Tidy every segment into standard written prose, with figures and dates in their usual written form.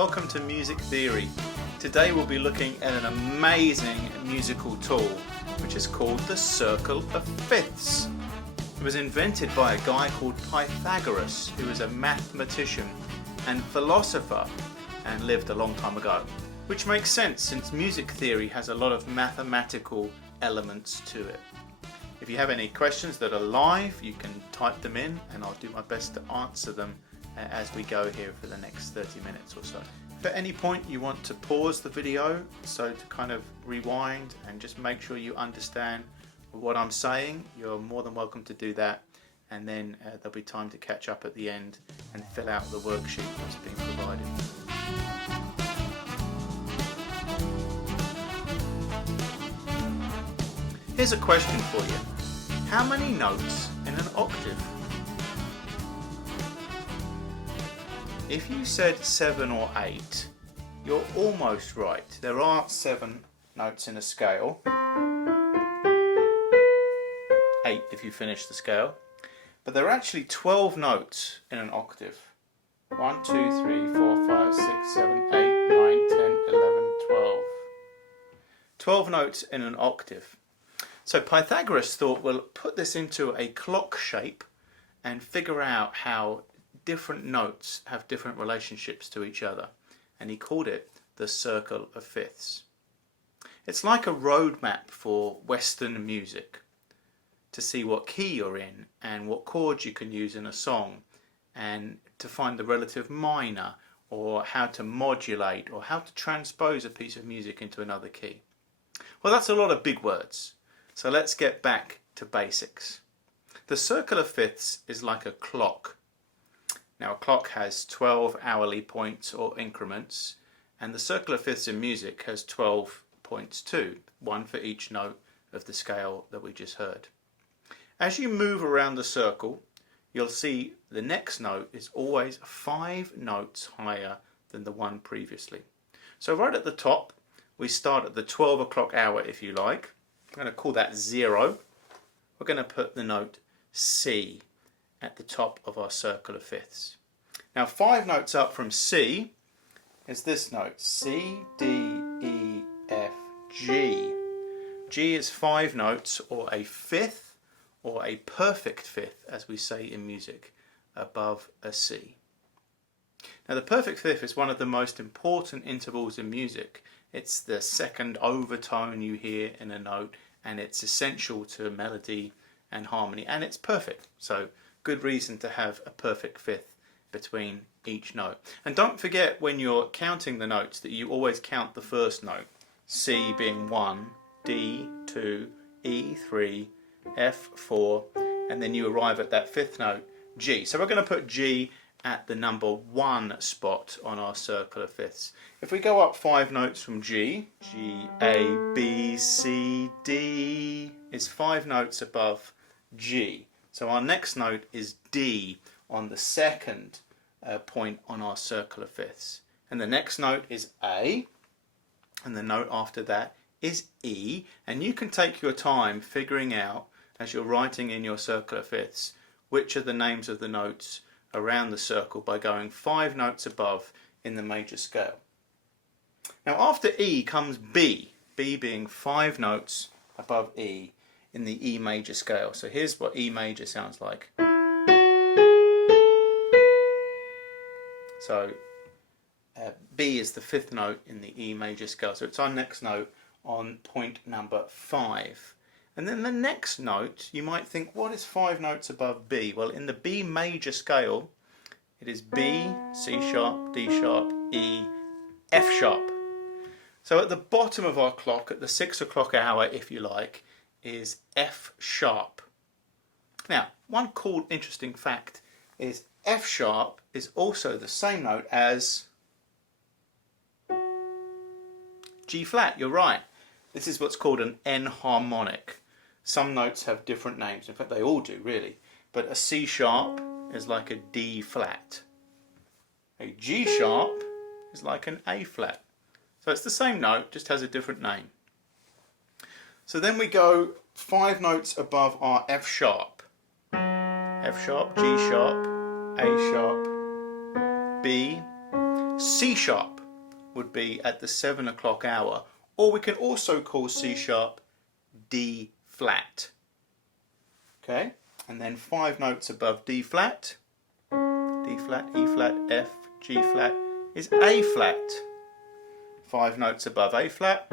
welcome to Music Theory. Today we'll be looking at an amazing musical tool which is called the circle of fifths. It was invented by a guy called Pythagoras, who was a mathematician and philosopher and lived a long time ago. Which makes sense since music theory has a lot of mathematical elements to it. If you have any questions that are live, you can type them in and I'll do my best to answer them as we go here for the next 30 minutes or so. If at any point you want to pause the video, so to kind of rewind and just make sure you understand what I'm saying, you're more than welcome to do that, and then there'll be time to catch up at the end and fill out the worksheet that's been provided. Here's a question for you. How many notes in an octave? If you said 7 or 8, you're almost right. There are 7 notes in a scale. 8 if you finish the scale. But there are actually 12 notes in an octave. 1, 2, 3, 4, 5, 6, 7, 8, 9, 10, 11, 12. 12 notes in an octave. So Pythagoras thought, well, put this into a clock shape and figure out how different notes have different relationships to each other. And he called it the circle of fifths. It's like a roadmap for Western music to see what key you're in and what chords you can use in a song, and to find the relative minor, or how to modulate, or how to transpose a piece of music into another key. Well, that's a lot of big words. So let's get back to basics. The circle of fifths is like a clock. Now a clock has 12 hourly points or increments, and the circle of fifths in music has 12 points too, one for each note of the scale that we just heard. As you move around the circle, you'll see the next note is always 5 notes higher than the one previously. So right at the top, we start at the 12 o'clock hour, if you like. I'm going to call that 0. We're going to put the note C at the top of our circle of fifths. Now 5 notes up from C is this note, C, D, E, F, G. G is 5 notes, or a fifth, or a perfect fifth, as we say in music, above a C. Now the perfect fifth is one of the most important intervals in music. It's the second overtone you hear in a note, and it's essential to melody and harmony, and it's perfect. So good reason to have a perfect fifth between each note. And don't forget, when you're counting the notes, that you always count the first note. C being 1, D 2, E 3, F 4, and then you arrive at that fifth note, G. So we're going to put G at the number 1 spot on our circle of fifths. If we go up 5 notes from G, G, A, B, C, D is 5 notes above G. So our next note is D on the second point on our circle of fifths. And the next note is A, and the note after that is E. And you can take your time figuring out, as you're writing in your circle of fifths, which are the names of the notes around the circle by going 5 notes above in the major scale. Now after E comes B, B being 5 notes above E in the E major scale. So here's what E major sounds like. So B is the 5th note in the E major scale. So it's our next note on point number 5. And then the next note, you might think, what is 5 notes above B? Well, in the B major scale, it is B, C sharp, D sharp, E, F sharp. So at the bottom of our clock, at the 6 o'clock hour, if you like, is F sharp. Now, one cool, interesting fact is F sharp is also the same note as G flat. You're right. This is what's called an enharmonic. Some notes have different names. In fact, they all do, really. But a C sharp is like a D flat. A G sharp is like an A flat. So it's the same note, just has a different name. So then we go 5 notes above our F sharp. F sharp, G sharp, A sharp, B, C sharp would be at the 7 o'clock hour, or we can also call C sharp D flat. Okay, and then 5 notes above D flat, D flat, E flat, F, G flat is A flat. 5 notes above A flat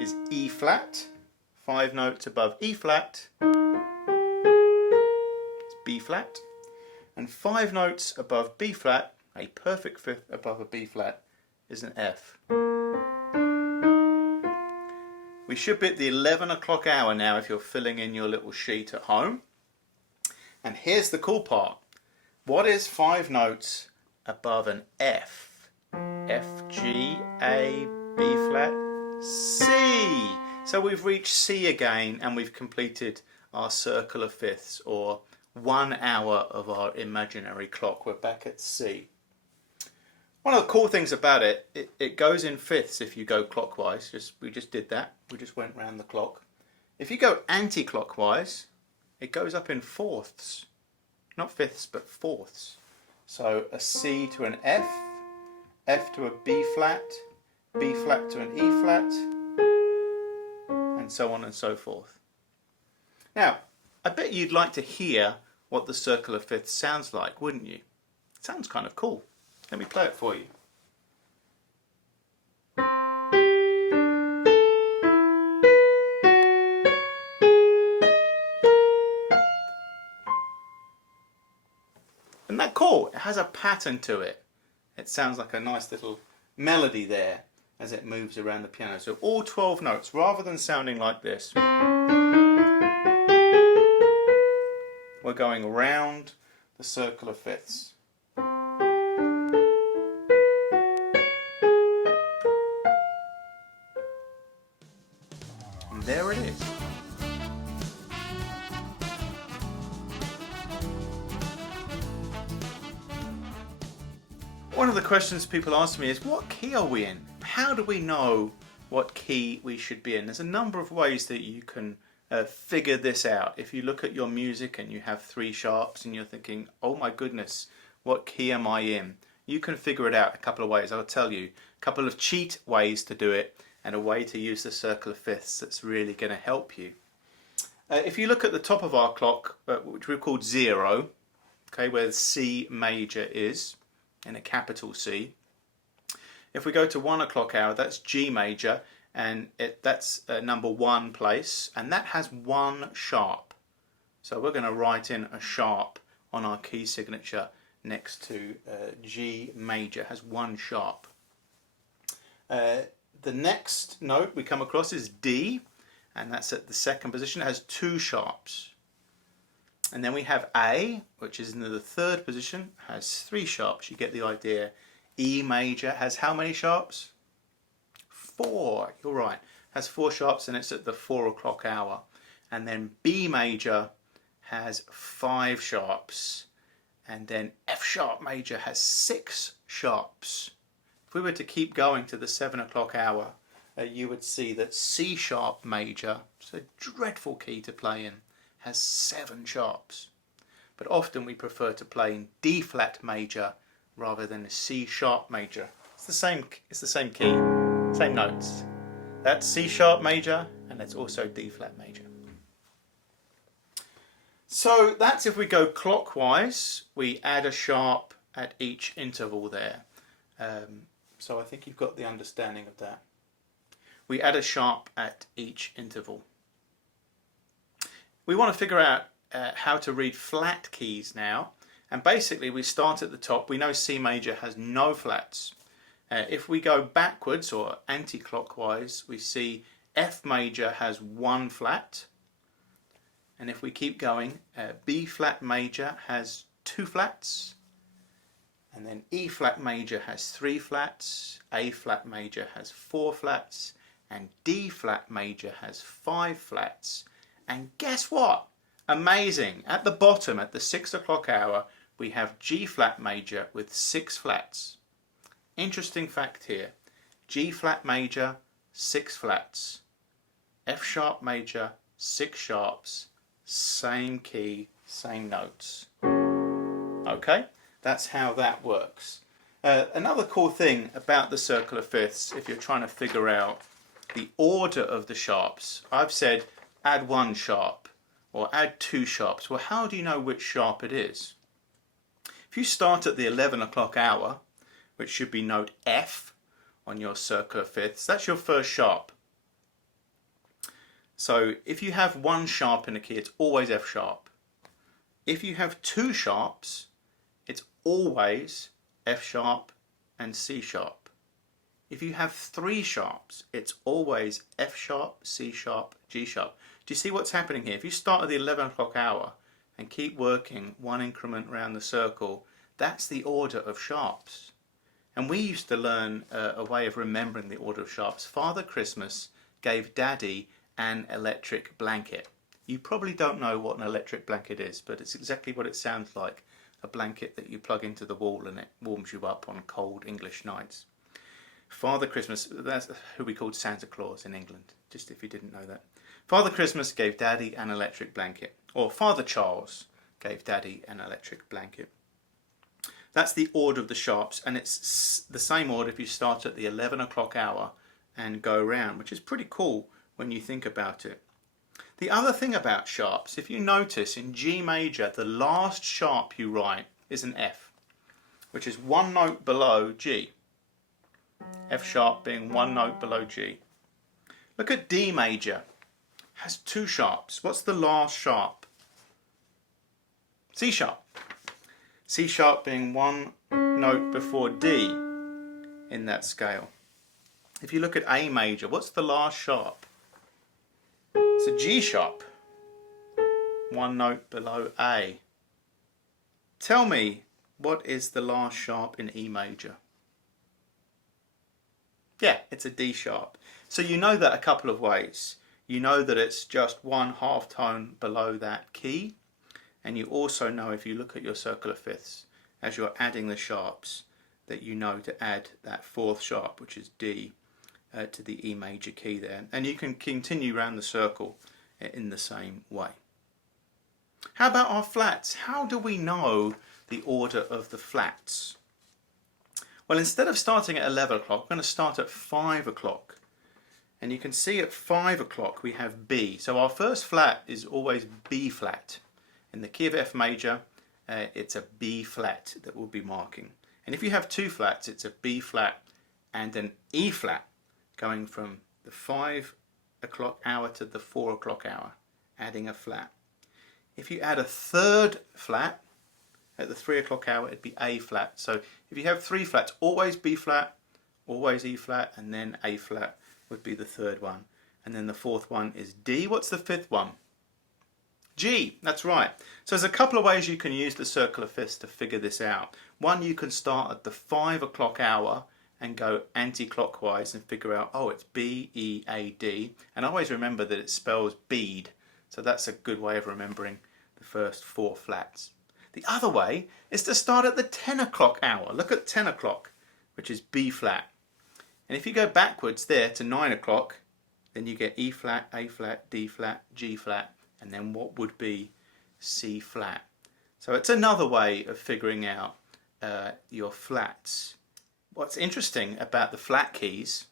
is E flat. 5 notes above E flat is B flat. And 5 notes above B flat, a perfect fifth above a B flat, is an F. We should be at the 11 o'clock hour now if you're filling in your little sheet at home. And here's the cool part. What is 5 notes above an F? F, G, A, B flat, C. So we've reached C again and we've completed our circle of fifths, or 1 hour of our imaginary clock. We're back at C. One of the cool things about it goes in fifths if you go clockwise. We just did that. We just went round the clock. If you go anti-clockwise, it goes up in fourths. Not fifths, but fourths. So a C to an F, F to a B flat to an E flat, and so on and so forth. Now, I bet you'd like to hear what the circle of fifths sounds like, wouldn't you? It sounds kind of cool. Let me play it for you. Isn't that cool? It has a pattern to it. It sounds like a nice little melody there as it moves around the piano. So all 12 notes, rather than sounding like this, we're going round the circle of fifths. And there it is. One of the questions people ask me is, what key are we in? How do we know what key we should be in? There's a number of ways that you can figure this out. If you look at your music and you have 3 sharps and you're thinking, oh my goodness, what key am I in? You can figure it out a couple of ways. I'll tell you a couple of cheat ways to do it, and a way to use the circle of fifths that's really going to help you. If you look at the top of our clock, which we've called 0, okay, where the C major is, in a capital C. If we go to 1 o'clock hour, that's G major, and that's number 1 place, and that has 1 sharp. So we're going to write in a sharp on our key signature next to G major, has 1 sharp. The next note we come across is D, and that's at the 2nd position. It has 2 sharps. And then we have A, which is in the 3rd position, has 3 sharps. You get the idea. E major has how many sharps? 4. You're right. Has 4 sharps, and it's at the 4 o'clock hour. And then B major has 5 sharps. And then F sharp major has 6 sharps. If we were to keep going to the 7 o'clock hour, you would see that C sharp major, it's a dreadful key to play in, has 7 sharps. But often we prefer to play in D flat major rather than a C sharp major. It's the same key, same notes. That's C sharp major, and that's also D flat major. So that's if we go clockwise, we add a sharp at each interval there. So I think you've got the understanding of that. We add a sharp at each interval. We want to figure out how to read flat keys now, and basically we start at the top. We know C major has no flats. If we go backwards or anti-clockwise, we see F major has 1 flat, and if we keep going, B flat major has 2 flats, and then E flat major has 3 flats, A flat major has 4 flats, and D flat major has 5 flats. And guess what? Amazing! At the bottom, at the 6 o'clock hour, we have G flat major with 6 flats. Interesting fact here. G flat major, 6 flats. F sharp major, 6 sharps. Same key, same notes. Okay, that's how that works. Another cool thing about the circle of fifths, if you're trying to figure out the order of the sharps, I've said add 1 sharp or add 2 sharps. Well, how do you know which sharp it is? If you start at the 11 o'clock hour, which should be note F on your circle of fifths, that's your first sharp. So if you have 1 sharp in a key, it's always F sharp. If you have 2 sharps, it's always F sharp and C sharp. If you have 3 sharps, it's always F sharp, C sharp, G sharp. Do you see what's happening here? If you start at the 11 o'clock hour and keep working 1 increment around the circle, that's the order of sharps. And we used to learn a way of remembering the order of sharps. Father Christmas gave Daddy an electric blanket. You probably don't know what an electric blanket is, but it's exactly what it sounds like. A blanket that you plug into the wall and it warms you up on cold English nights. Father Christmas, that's who we called Santa Claus in England, just if you didn't know that. Father Christmas gave Daddy an electric blanket, or Father Charles gave Daddy an electric blanket. That's the order of the sharps, and it's the same order if you start at the 11 o'clock hour and go around, which is pretty cool when you think about it. The other thing about sharps, if you notice in G major, the last sharp you write is an F, which is 1 note below G. F sharp being 1 note below G. Look at D major, has 2 sharps. What's the last sharp? C sharp. C sharp being 1 note before D in that scale. If you look at A major, what's the last sharp? It's a G sharp, 1 note below A. Tell me, what is the last sharp in E major? Yeah, it's a D sharp. So you know that a couple of ways. You know that it's just 1 half tone below that key, and you also know, if you look at your circle of fifths, as you're adding the sharps, that you know to add that 4th sharp, which is D, to the E major key there. And you can continue around the circle in the same way. How about our flats? How do we know the order of the flats? Well, instead of starting at 11 o'clock, we're going to start at 5 o'clock. And you can see at 5 o'clock we have B. So our first flat is always B flat. In the key of F major, it's a B flat that we'll be marking. And if you have 2 flats, it's a B flat and an E flat, going from the 5 o'clock hour to the 4 o'clock hour, adding a flat. If you add a 3rd flat at the 3 o'clock hour, it'd be A flat. So if you have 3 flats, always B flat, always E flat, and then A flat would be the 3rd one. And then the 4th one is D. What's the 5th one? G, that's right. So there's a couple of ways you can use the circle of fifths to figure this out. One, you can start at the 5 o'clock hour and go anti-clockwise and figure out, oh, it's B, E, A, D. And always remember that it spells bead. So that's a good way of remembering the first 4 flats. The other way is to start at the 10 o'clock hour. Look at 10 o'clock, which is B flat. And if you go backwards there to 9 o'clock, then you get E flat, A flat, D flat, G flat, and then what would be C flat. So it's another way of figuring out your flats. What's interesting about the flat keys,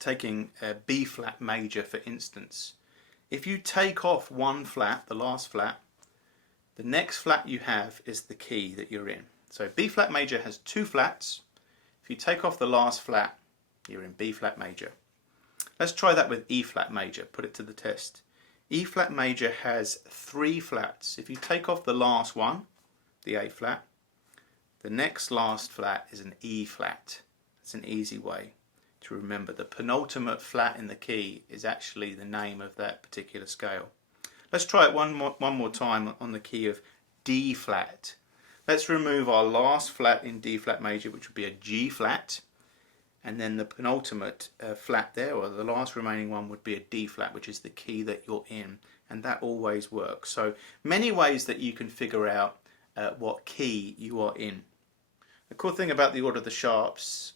taking B flat major for instance, if you take off 1 flat, the last flat, the next flat you have is the key that you're in. So B flat major has 2 flats. If you take off the last flat, you're in B flat major. Let's try that with E flat major, put it to the test. E flat major has 3 flats. If you take off the last one, the A flat, the next last flat is an E flat. It's an easy way to remember. The penultimate flat in the key is actually the name of that particular scale. Let's try it one more time on the key of D flat. Let's remove our last flat in D flat major, which would be a G flat, and then the penultimate flat there, or the last remaining one, would be a D flat, which is the key that you're in, and that always works. So many ways that you can figure out what key you are in. The cool thing about the order of the sharps,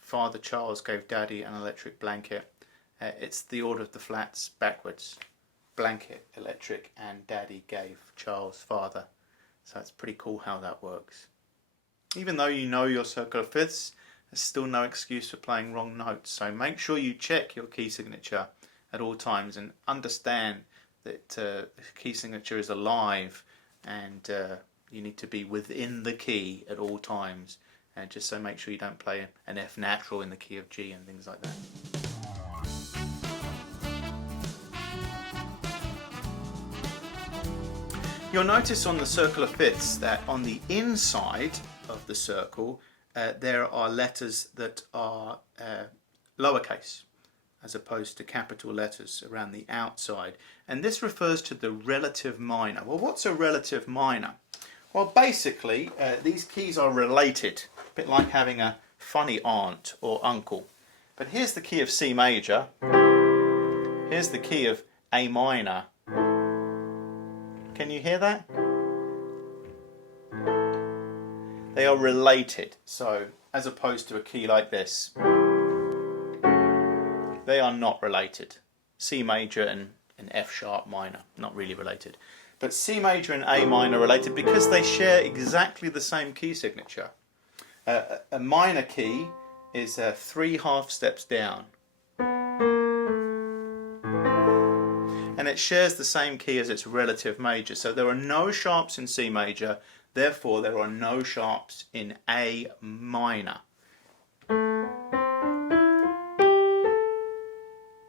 Father Charles gave Daddy an electric blanket. It's the order of the flats backwards. Blanket, electric, and Daddy gave Charles father. So it's pretty cool how that works. Even though you know your circular fifths, there's still no excuse for playing wrong notes. So make sure you check your key signature at all times and understand that the key signature is alive, and you need to be within the key at all times. And just so make sure you don't play an F natural in the key of G and things like that. You'll notice on the circular fifths that on the inside of the circle there are letters that are lowercase as opposed to capital letters around the outside, and this refers to the relative minor. Well, what's a relative minor? Well, basically these keys are related, a bit like having a funny aunt or uncle. But here's the key of C major, here's the key of A minor. Can you hear that? They are related, so as opposed to a key like this, they are not related. C major and F sharp minor, not really related. But C major and A minor are related because they share exactly the same key signature. A minor key is 3 half steps down, and it shares the same key as its relative major. So there are no sharps in C major, therefore there are no sharps in A minor.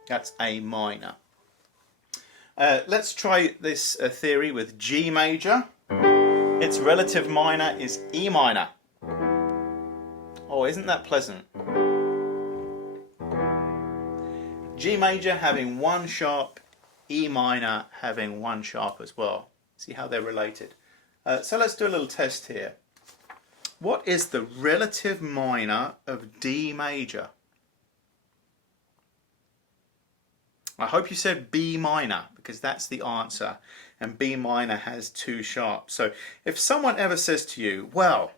That's A minor. Let's try this theory with G major. Its relative minor is E minor. Oh, isn't that pleasant? G major having 1 sharp, E minor having 1 sharp as well. See how they're related? So let's do a little test here. What is the relative minor of D major? I hope you said B minor, because that's the answer, and B minor has 2 sharps. So if someone ever says to you, well,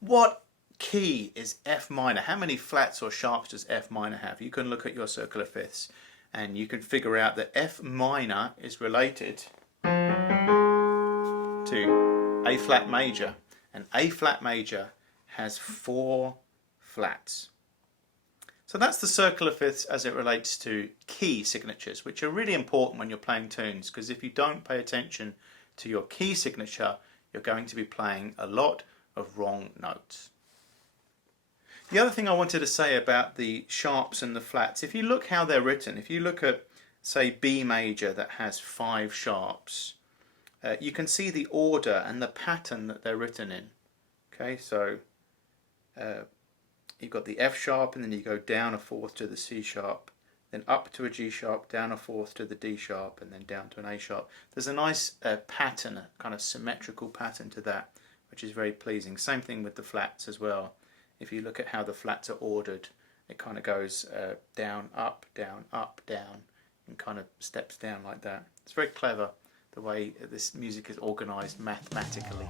what key is F minor? How many flats or sharps does F minor have? You can look at your circular fifths and you can figure out that F minor is related to A flat major, and A flat major has 4 flats. So that's the circular fifths as it relates to key signatures, which are really important when you're playing tunes, because if you don't pay attention to your key signature, you're going to be playing a lot of wrong notes. The other thing I wanted to say about the sharps and the flats, if you look how they're written, if you look at, say, B major that has 5 sharps, you can see the order and the pattern that they're written in. Okay, so you've got the F sharp, and then you go down a 4th to the C sharp, then up to a G sharp, down a 4th to the D sharp, and then down to an A sharp. There's a nice pattern, a kind of symmetrical pattern to that, which is very pleasing. Same thing with the flats as well. If you look at how the flats are ordered, it kind of goes down, up, down, and kind of steps down like that. It's very clever the way this music is organized mathematically.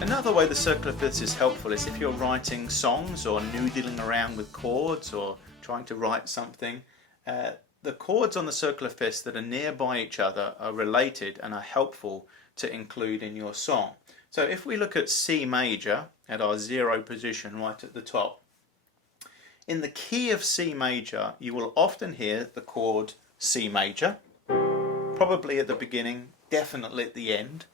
Another way the circular fifths is helpful is if you're writing songs or noodling around with chords or trying to write something. The chords on the circular fifths that are nearby each other are related and are helpful to include in your song. So if we look at C major at our 0 position right at the top, in the key of C major you will often hear the chord C major, probably at the beginning, definitely at the end.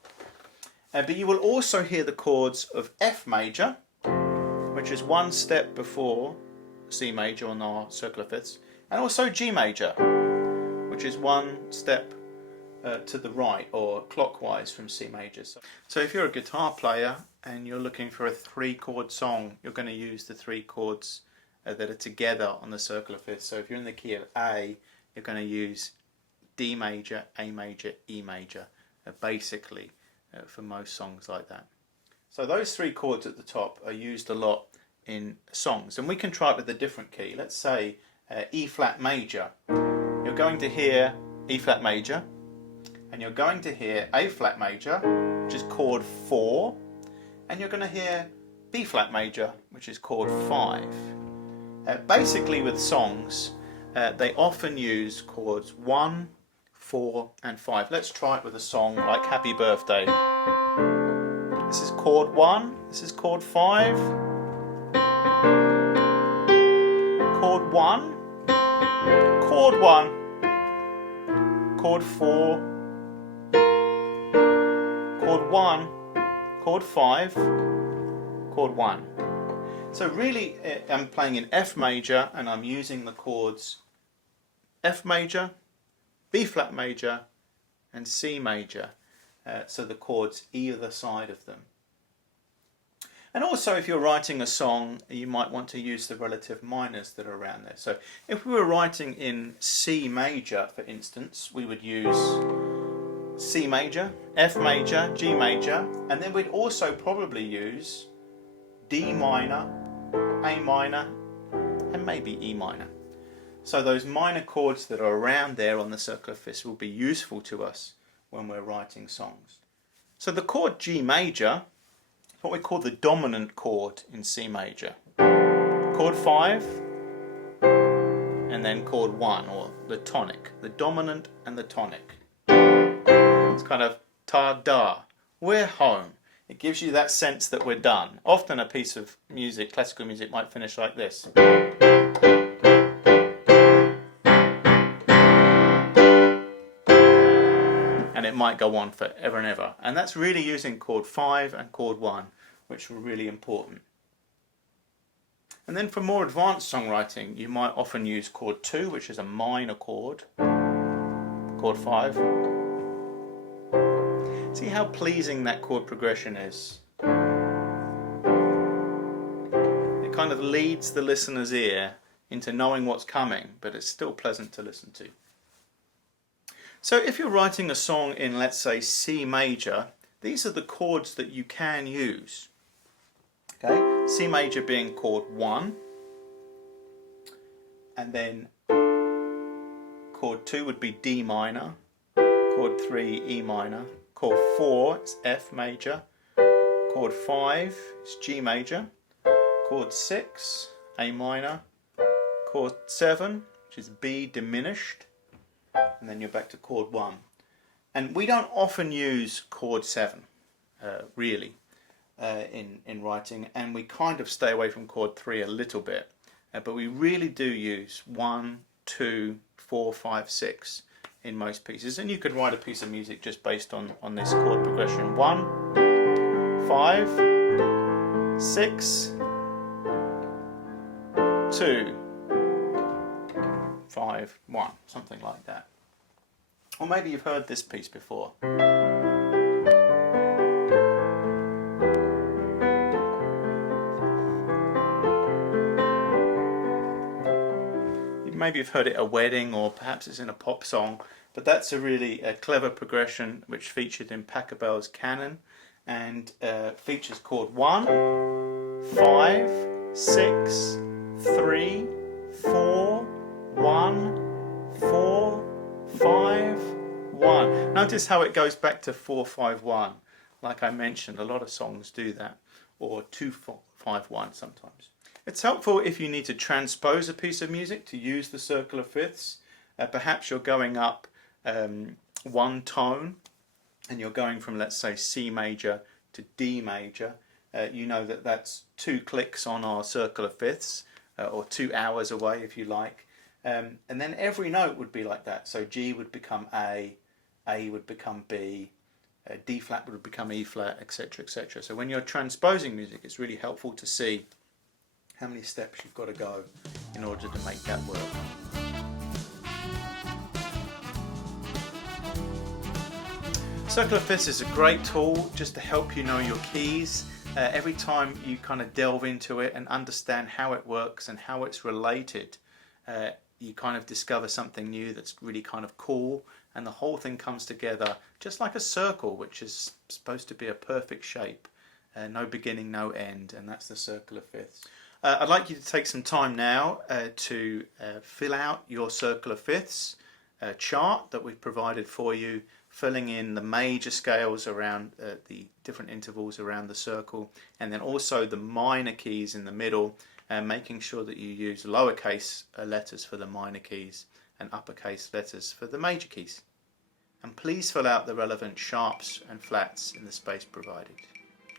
But you will also hear the chords of F major, which is 1 step before C major on our circular fifths, and also G major, which is 1 step to the right or clockwise from C major. So if you're a guitar player and you're looking for a 3-chord song, you're going to use the 3 chords that are together on the circular fifths. So if you're in the key of A, you're going to use D major, A major, E major, basically for most songs like that. So those 3 chords at the top are used a lot in songs, and we can try it with a different key. Let's say E flat major. You're going to hear E flat major, and you're going to hear A flat major, which is chord 4, and you're going to hear B flat major, which is chord 5. Basically with songs, they often use chords 1, 4 and 5. Let's try it with a song like Happy Birthday. This is chord 1, this is chord 5, chord 1, chord 1, chord 4, chord 1, chord 5, chord 1. So really I'm playing in F major and I'm using the chords F major, B flat major and C major, so the chords either side of them. And also if you're writing a song you might want to use the relative minors that are around there. So if we were writing in C major, for instance, we would use C major, F major, G major, and then we'd also probably use D minor, A minor and maybe E minor. So those minor chords that are around there on the circle of fifths will be useful to us when we're writing songs. So the chord G major is what we call the dominant chord in C major. Chord 5 and then chord 1, or the tonic, the dominant and the tonic. It's kind of ta-da, we're home. It gives you that sense that we're done. Often a piece of music, classical music, might finish like this. And it might go on forever and ever. And that's really using chord 5 and chord 1, which are really important. And then for more advanced songwriting, you might often use chord 2, which is a minor chord, chord 5. See how pleasing that chord progression is. It kind of leads the listener's ear into knowing what's coming, but it's still pleasant to listen to. So if you're writing a song in, let's say, C major, these are the chords that you can use. Okay? C major being chord 1, and then chord 2 would be D minor, chord 3 E minor, chord 4 is F major, chord 5 is G major, chord 6 A minor, chord 7 which is B diminished, and then you're back to chord 1. And we don't often use chord 7 really in writing, and we kind of stay away from chord 3 a little bit, but we really do use 1, 2, 4, 5, 6 in most pieces. And you could write a piece of music just based on this chord progression: 1, 5, 6, 2, 5, 1, something like that. Or maybe you've heard this piece before. Maybe you've heard it at a wedding, or perhaps it's in a pop song, but that's a really clever progression which featured in Pachelbel's canon, and features chord 1, 5, 6, 3, 4, 1, 4, 5, 1. Notice how it goes back to 4, 5, 1. Like I mentioned, a lot of songs do that, or 2, 4, 5, 1 sometimes. It's helpful if you need to transpose a piece of music to use the circle of fifths. Perhaps you're going up one tone and you're going from, let's say, C major to D major. You know that that's 2 clicks on our circle of fifths, or 2 hours away if you like. And then every note would be like that. So G would become A would become B, D flat would become E flat, etc., etc. So when you're transposing music, it's really helpful to see how many steps you've got to go in order to make that work. Circle of fifths is a great tool just to help you know your keys. Every time you kind of delve into it and understand how it works and how it's related, you kind of discover something new that's really kind of cool, and the whole thing comes together just like a circle, which is supposed to be a perfect shape. No beginning, no end, and that's the circle of fifths. I'd like you to take some time now to fill out your circle of fifths chart that we've provided for you, filling in the major scales around the different intervals around the circle, and then also the minor keys in the middle, and making sure that you use lowercase letters for the minor keys and uppercase letters for the major keys. and please fill out the relevant sharps and flats in the space provided.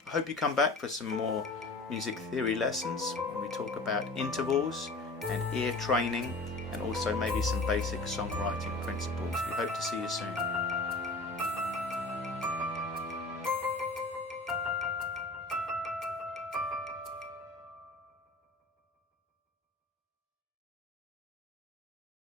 I hope you come back for some more music theory lessons when we talk about intervals and ear training, and also maybe some basic songwriting principles. We hope to see you soon.